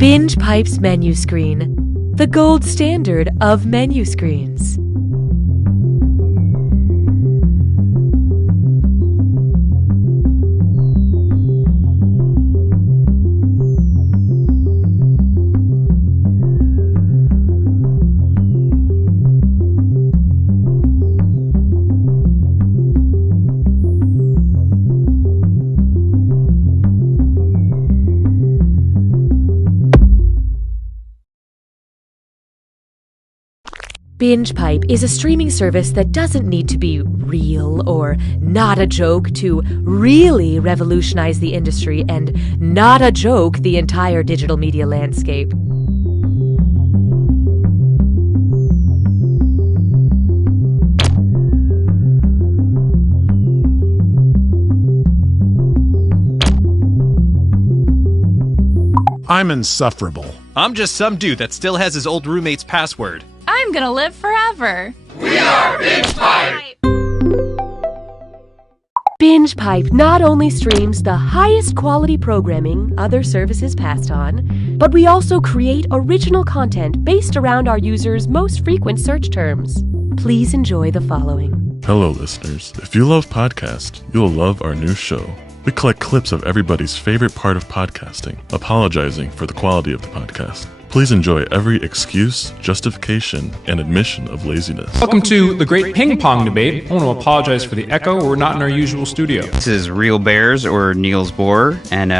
Binge Pipe's menu screen, the gold standard of menu screens. Binge Pipe is a streaming service that doesn't need to be real or not a joke to really revolutionize the industry and not a joke the entire digital media landscape. I'm insufferable. I'm just some dude that still has his old roommate's password. I'm gonna live forever. We are Binge Pipe! Binge Pipe not only streams the highest quality programming other services passed on, but we also create original content based around our users' most frequent search terms. Please enjoy the following. Hello, listeners. If you love podcasts, you'll love our new show. We collect clips of everybody's favorite part of podcasting, apologizing for the quality of the podcast. Please enjoy every excuse, justification, and admission of laziness. Welcome to the Great Ping Pong Debate. I want to apologize for the echo. We're not in our usual studio. This is Real Bears or Niels Bohr, and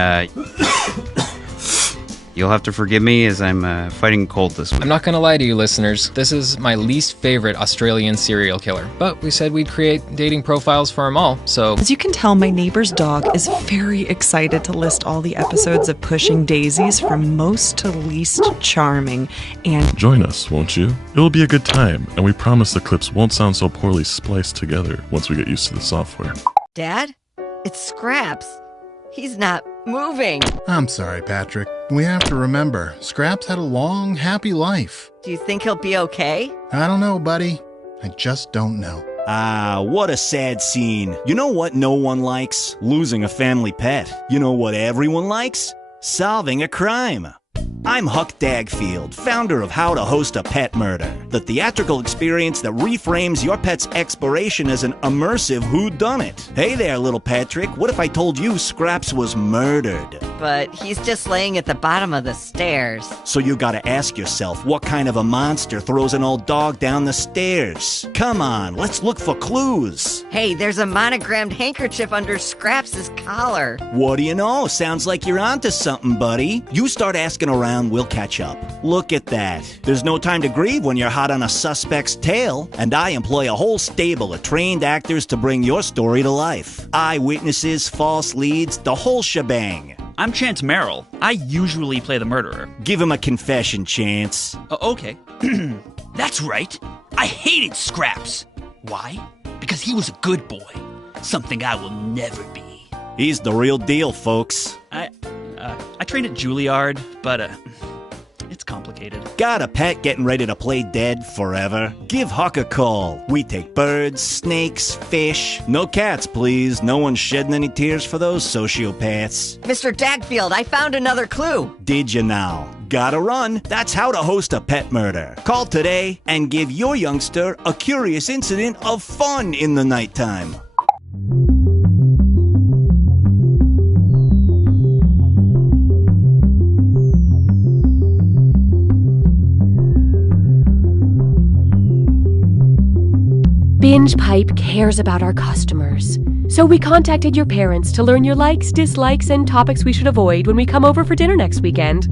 you'll have to forgive me as I'm fighting cold this week. I'm not going to lie to you, listeners. This is my least favorite Australian serial killer. But we said we'd create dating profiles for them all, so... As you can tell, my neighbor's dog is very excited to list all the episodes of Pushing Daisies from most to least charming, and... Join us, won't you? It will be a good time, and we promise the clips won't sound so poorly spliced together once we get used to the software. Dad? It's Scraps. He's not moving. I'm sorry, Patrick. We have to remember, Scraps had a long, happy life. Do you think he'll be okay? I don't know, buddy. I just don't know. Ah, what a sad scene. You know what no one likes? Losing a family pet. You know what everyone likes? Solving a crime. I'm Huck Dagfield, founder of How to Host a Pet Murder, the theatrical experience that reframes your pet's exploration as an immersive whodunit. Hey there, little Patrick, what if I told you Scraps was murdered? But he's just laying at the bottom of the stairs. So you gotta ask yourself, what kind of a monster throws an old dog down the stairs? Come on, let's look for clues. Hey, there's a monogrammed handkerchief under Scraps' collar. What do you know? Sounds like you're onto something, buddy. You start asking around, we'll catch up. Look at that. There's no time to grieve when you're hot on a suspect's tail, and I employ a whole stable of trained actors to bring your story to life. Eyewitnesses, false leads, the whole shebang. I'm Chance Merrill. I usually play the murderer. Give him a confession, Chance. Okay. That's right. I hated Scraps. Why? Because he was a good boy. Something I will never be. He's the real deal, folks. I trained at Juilliard, but it's complicated. Got a pet getting ready to play dead forever? Give Huck a call. We take birds, snakes, fish. No cats, please. No one's shedding any tears for those sociopaths. Mr. Dagfield, I found another clue. Did you now? Gotta run. That's how to host a pet murder. Call today and give your youngster a curious incident of fun in the nighttime. Binge Pipe cares about our customers. So we contacted your parents to learn your likes, dislikes, and topics we should avoid when we come over for dinner next weekend.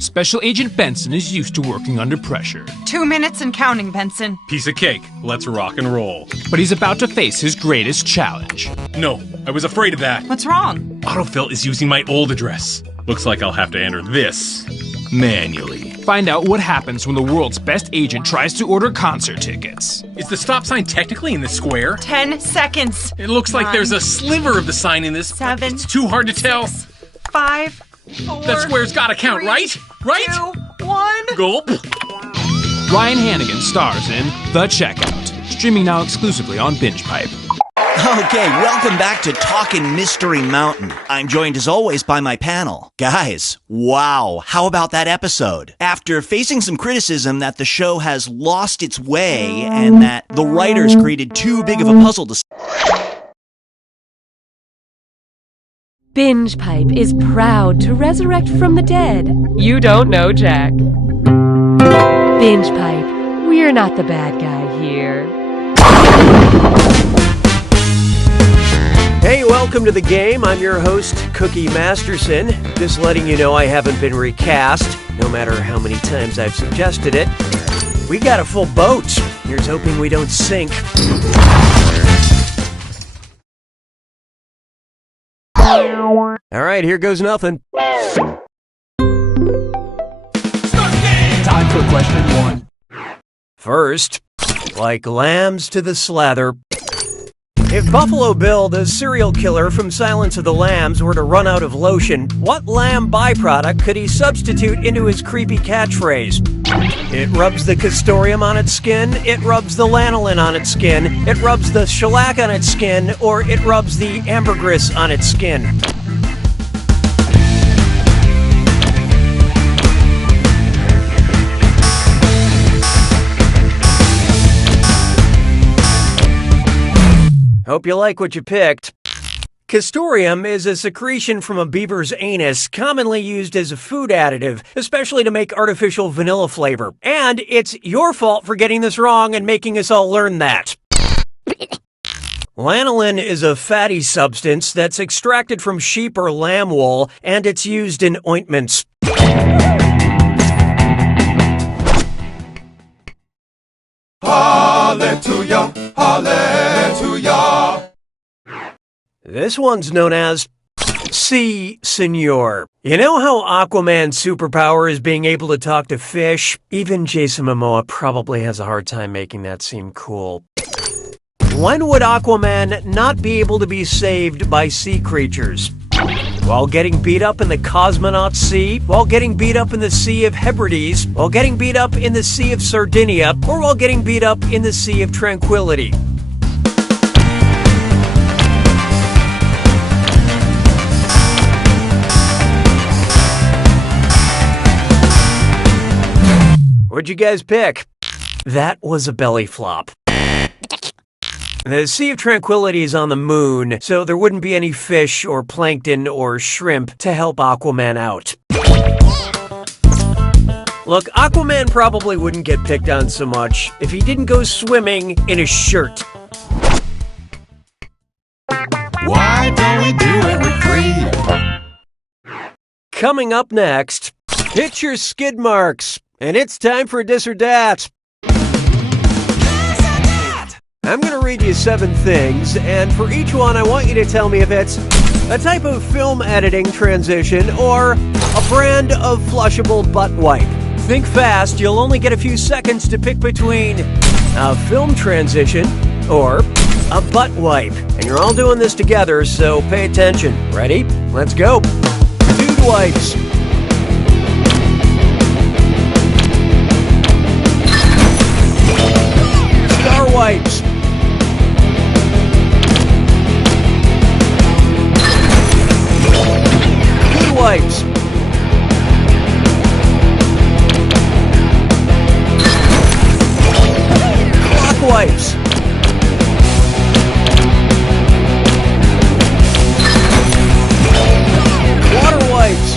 Special Agent Benson is used to working under pressure. 2 minutes and counting, Benson. Piece of cake. Let's rock and roll. But he's about to face his greatest challenge. No, I was afraid of that. What's wrong? Autofill is using my old address. Looks like I'll have to enter this manually. Find out what happens when the world's best agent tries to order concert tickets. Is the stop sign technically in the square? 10 seconds. It looks like there's a sliver of the sign in this. 7. It's too hard to tell. 5, 4. That square's gotta count, 3, right? Right? 2, 1. Gulp. Ryan Hannigan stars in The Checkout, streaming now exclusively on BingePipe. Okay, welcome back to Talkin' Mystery Mountain. I'm joined as always by my panel. Guys, wow, how about that episode? After facing some criticism that the show has lost its way and that the writers created too big of a puzzle to BingePipe is proud to resurrect from the dead. You don't know, Jack. BingePipe, we're not the bad guy here. Hey, welcome to the game. I'm your host, Cookie Masterson. Just letting you know I haven't been recast, no matter how many times I've suggested it. We got a full boat. Here's hoping we don't sink. All right, here goes nothing. Time for question 1. First, like lambs to the slather. If Buffalo Bill, the serial killer from Silence of the Lambs, were to run out of lotion, what lamb byproduct could he substitute into his creepy catchphrase? It rubs the castoreum on its skin, it rubs the lanolin on its skin, it rubs the shellac on its skin, or it rubs the ambergris on its skin. Hope you like what you picked. Castoreum is a secretion from a beaver's anus, commonly used as a food additive, especially to make artificial vanilla flavor. And it's your fault for getting this wrong and making us all learn that. Lanolin is a fatty substance that's extracted from sheep or lamb wool, and it's used in ointments. Hallelujah, hallelujah. This one's known as Sea Senor. You know how Aquaman's superpower is being able to talk to fish? Even Jason Momoa probably has a hard time making that seem cool. When would Aquaman not be able to be saved by sea creatures? While getting beat up in the Cosmonaut Sea, while getting beat up in the Sea of Hebrides, while getting beat up in the Sea of Sardinia, or while getting beat up in the Sea of Tranquility. What'd you guys pick? That was a belly flop. The Sea of Tranquility is on the moon, so there wouldn't be any fish or plankton or shrimp to help Aquaman out. Look, Aquaman probably wouldn't get picked on so much if he didn't go swimming in a shirt. Why don't we do it with free? Coming up next, hit your skid marks, and it's time for Dis or Dat. I'm going to read you 7 things, and for each one I want you to tell me if it's a type of film editing transition or a brand of flushable butt wipe. Think fast, you'll only get a few seconds to pick between a film transition or a butt wipe. And you're all doing this together, so pay attention. Ready? Let's go. Dude wipes. Star wipes. Wipes. Clock wipes. Water wipes.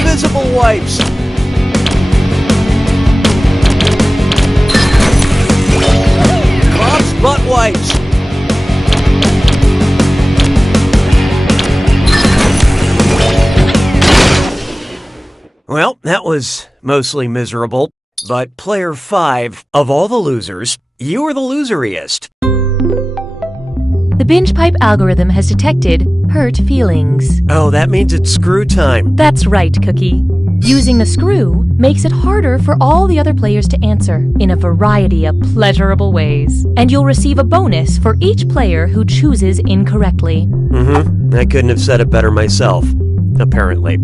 Invisible wipes. Bob's butt wipes. Well, that was mostly miserable, but player 5, of all the losers, you were the loseriest. The BingePipe algorithm has detected hurt feelings. Oh, that means it's screw time. That's right, Cookie. Using the screw makes it harder for all the other players to answer in a variety of pleasurable ways. And you'll receive a bonus for each player who chooses incorrectly. I couldn't have said it better myself. apparently.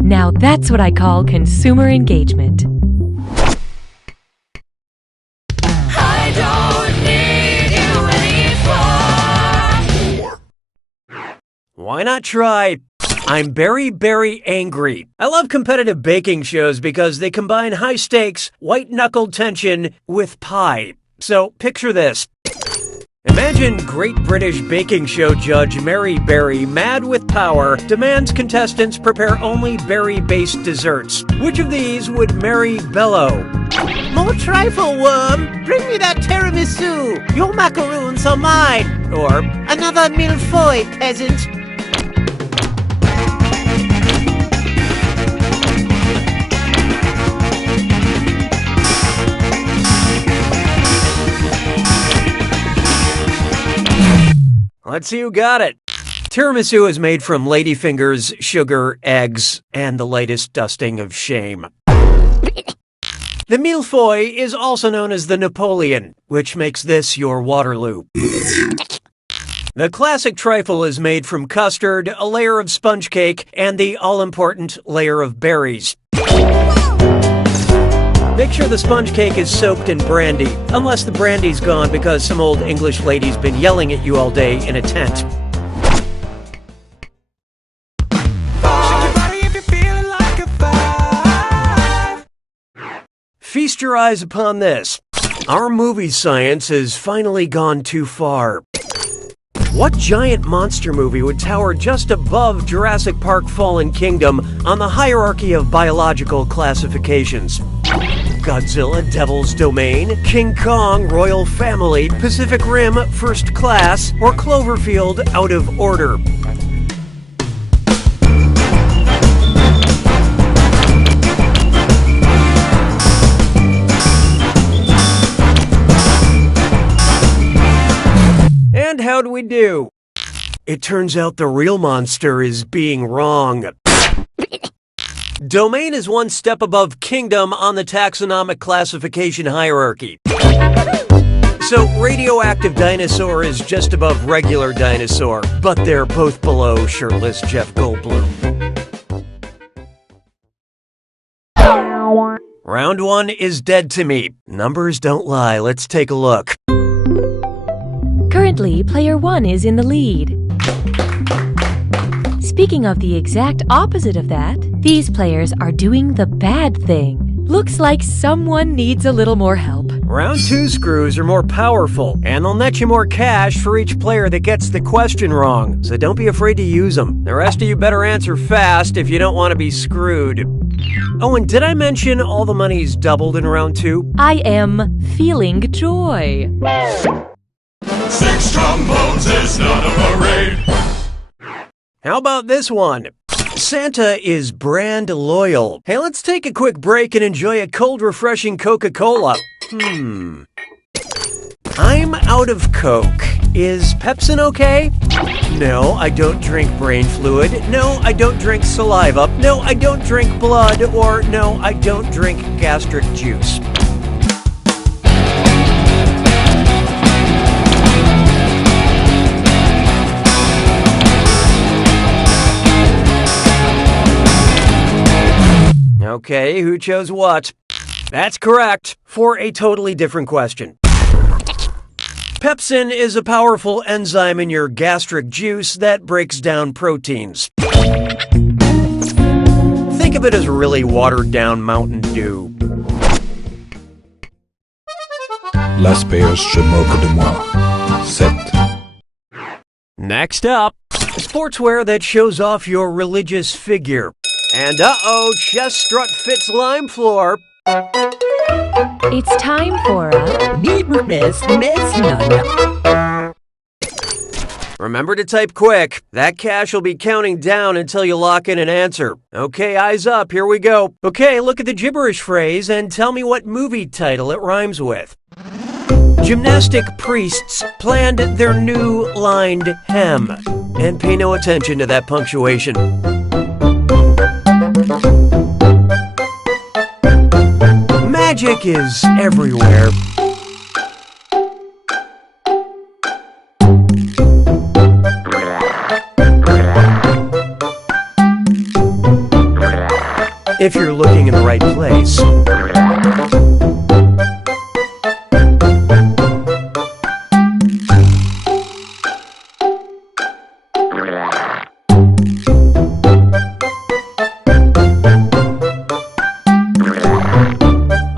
Now that's what I call consumer engagement. I don't need you anymore. Why not try I'm Very, Very Angry? I love competitive baking shows because they combine high stakes, white-knuckled tension with pie. So picture this. Imagine Great British Baking Show judge Mary Berry, mad with power, demands contestants prepare only berry-based desserts. Which of these would Mary bellow? More trifle, worm! Bring me that tiramisu! Your macaroons are mine! Or another millefeuille, peasant! Let's see who got it. Tiramisu is made from ladyfingers, sugar, eggs, and the latest dusting of shame. The millefeuille is also known as the Napoleon, which makes this your Waterloo. The classic trifle is made from custard, a layer of sponge cake, and the all-important layer of berries. Make sure the sponge cake is soaked in brandy, unless the brandy's gone because some old English lady's been yelling at you all day in a tent. Feast your eyes upon this. Our movie science has finally gone too far. What giant monster movie would tower just above Jurassic Park Fallen Kingdom on the hierarchy of biological classifications? Godzilla, Devil's Domain, King Kong, Royal Family, Pacific Rim, First Class, or Cloverfield, Out of Order. And how do we do? It turns out the real monster is being wrong. Domain is one step above Kingdom on the taxonomic classification hierarchy. So radioactive dinosaur is just above regular dinosaur, but they're both below shirtless Jeff Goldblum. Round 1 is dead to me. Numbers don't lie. Let's take a look. Currently, player 1 is in the lead. Speaking of the exact opposite of that, these players are doing the bad thing. Looks like someone needs a little more help. Round 2 screws are more powerful, and they'll net you more cash for each player that gets the question wrong, so don't be afraid to use them. The rest of you better answer fast if you don't want to be screwed. Oh, and did I mention all the money's doubled in round 2? I am feeling joy. 6 trombones is not a parade. How about this one? Santa is brand loyal. Hey, let's take a quick break and enjoy a cold, refreshing Coca-Cola. I'm out of Coke. Is Pepsin okay? No, I don't drink brain fluid. No, I don't drink saliva. No, I don't drink blood. Or no, I don't drink gastric juice. Okay, who chose what? That's correct, for a totally different question. Pepsin is a powerful enzyme in your gastric juice that breaks down proteins. Think of it as really watered down Mountain Dew. Las Bears se moquent de moi. 7. Next up, sportswear that shows off your religious figure. And uh-oh, chest strut fits lime floor. It's time for a Remember to type quick. That cash will be counting down until you lock in an answer. Okay, eyes up, here we go. Okay, look at the gibberish phrase and tell me what movie title it rhymes with. Gymnastic priests planned their new lined hem. And pay no attention to that punctuation. Magic is everywhere. if you're looking in the right place.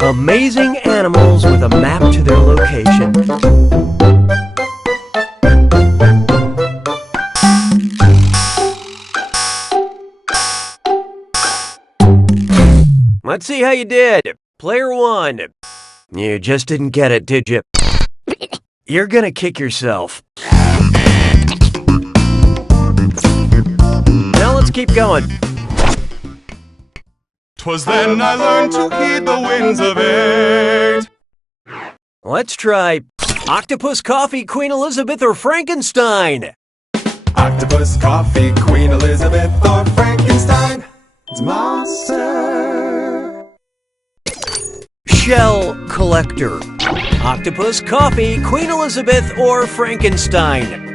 Amazing animals with a map to their location. Let's see how you did. Player 1. You just didn't get it, did you? You're gonna kick yourself. Now let's keep going. 'Twas then I learned to heed the winds of age. Let's try Octopus, Coffee, Queen Elizabeth, or Frankenstein. Octopus, coffee, Queen Elizabeth, or Frankenstein. It's a monster. Shell collector. Octopus, Coffee, Queen Elizabeth, or Frankenstein.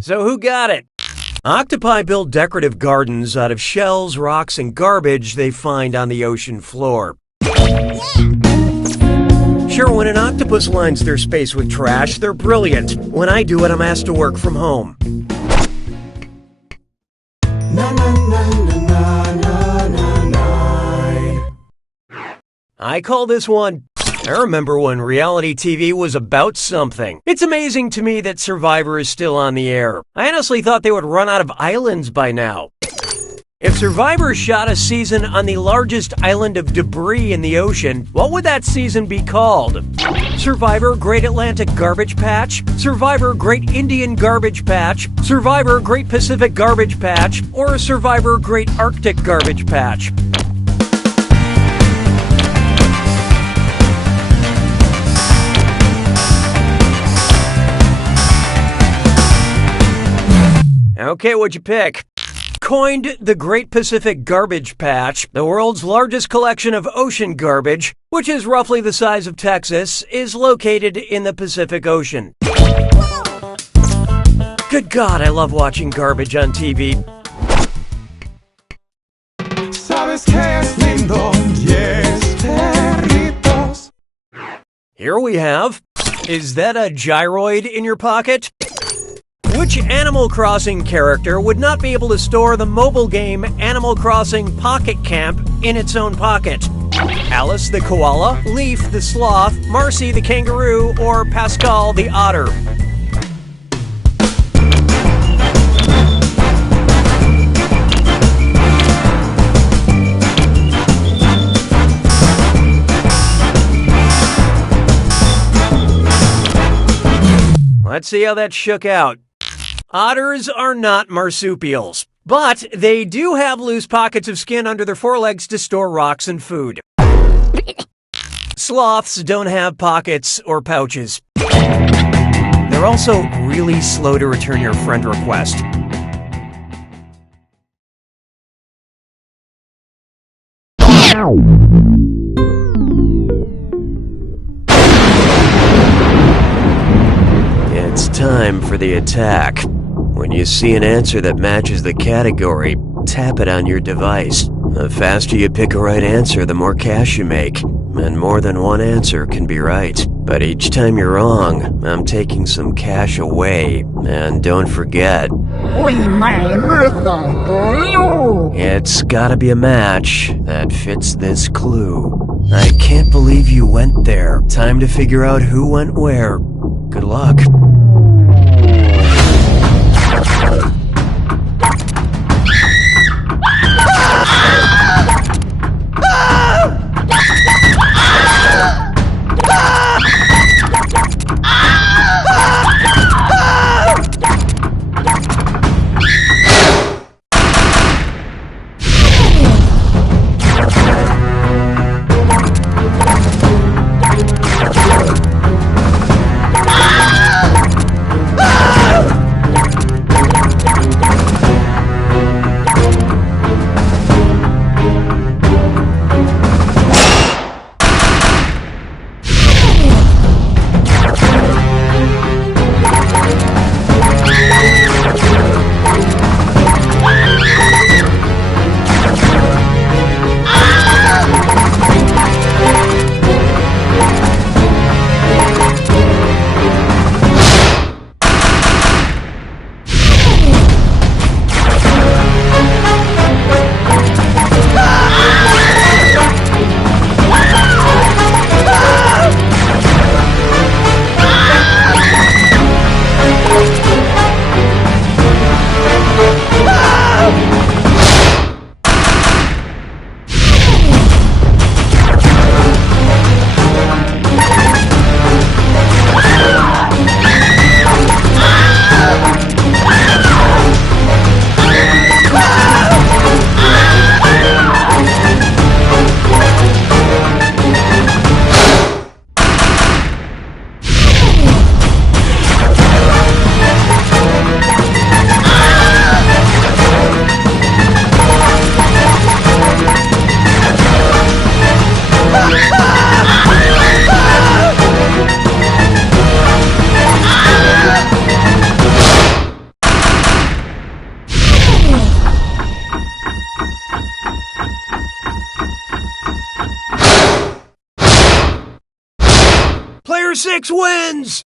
So who got it? Octopi build decorative gardens out of shells, rocks, and garbage they find on the ocean floor. Sure, when an octopus lines their space with trash, they're brilliant. When I do it, I'm asked to work from home. I call this one, I remember when reality TV was about something. It's amazing to me that Survivor is still on the air. I honestly thought they would run out of islands by now. If Survivor shot a season on the largest island of debris in the ocean, what would that season be called? Survivor Great Atlantic Garbage Patch? Survivor Great Indian Garbage Patch? Survivor Great Pacific Garbage Patch? Or Survivor Great Arctic Garbage Patch? Okay, what'd you pick? Coined the Great Pacific Garbage Patch, the world's largest collection of ocean garbage, which is roughly the size of Texas, is located in the Pacific Ocean. Good God, I love watching garbage on TV. Sabes que es lindo, yes, perritos. Here we have, is that a gyroid in your pocket? Which Animal Crossing character would not be able to store the mobile game Animal Crossing Pocket Camp in its own pocket? Alice the koala, Leaf the sloth, Marcy the kangaroo, or Pascal the otter? Let's see how that shook out. Otters are not marsupials, but they do have loose pockets of skin under their forelegs to store rocks and food. Sloths don't have pockets or pouches. They're also really slow to return your friend request. It's time for the attack. When you see an answer that matches the category, tap it on your device. The faster you pick a right answer, the more cash you make. And more than one answer can be right. But each time you're wrong, I'm taking some cash away. And don't forget, it's gotta be a match that fits this clue. I can't believe you went there. Time to figure out who went where. Good luck. 6 wins!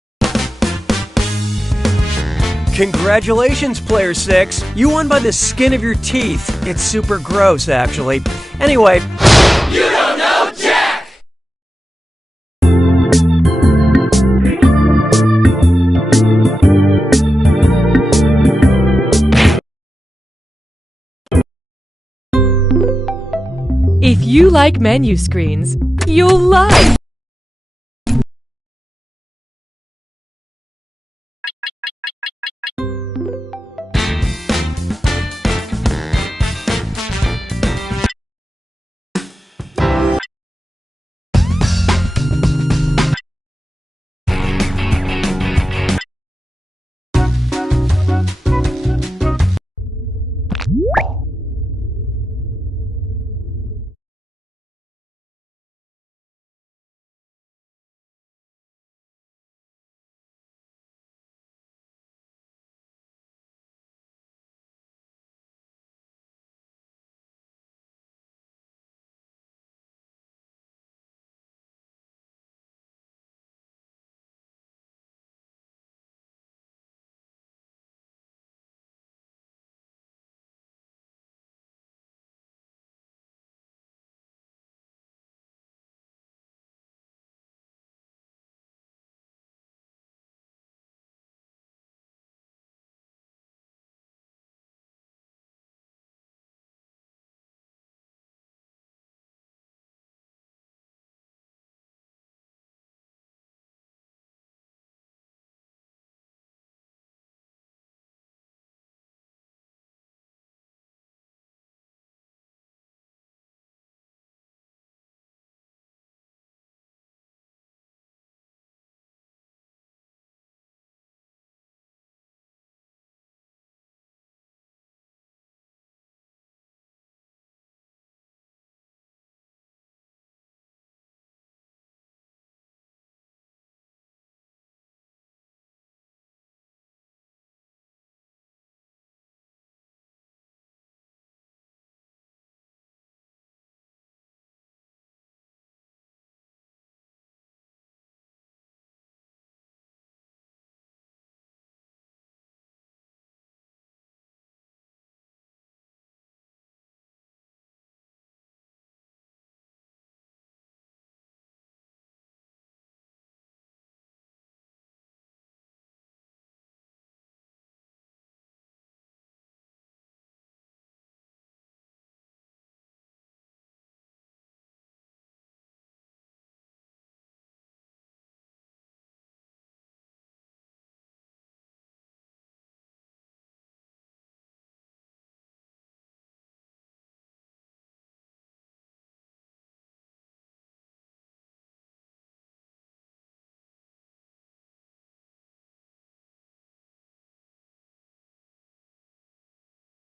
Congratulations, Player 6. You won by the skin of your teeth. It's super gross, actually. Anyway... You don't know Jack! If you like menu screens, you'll love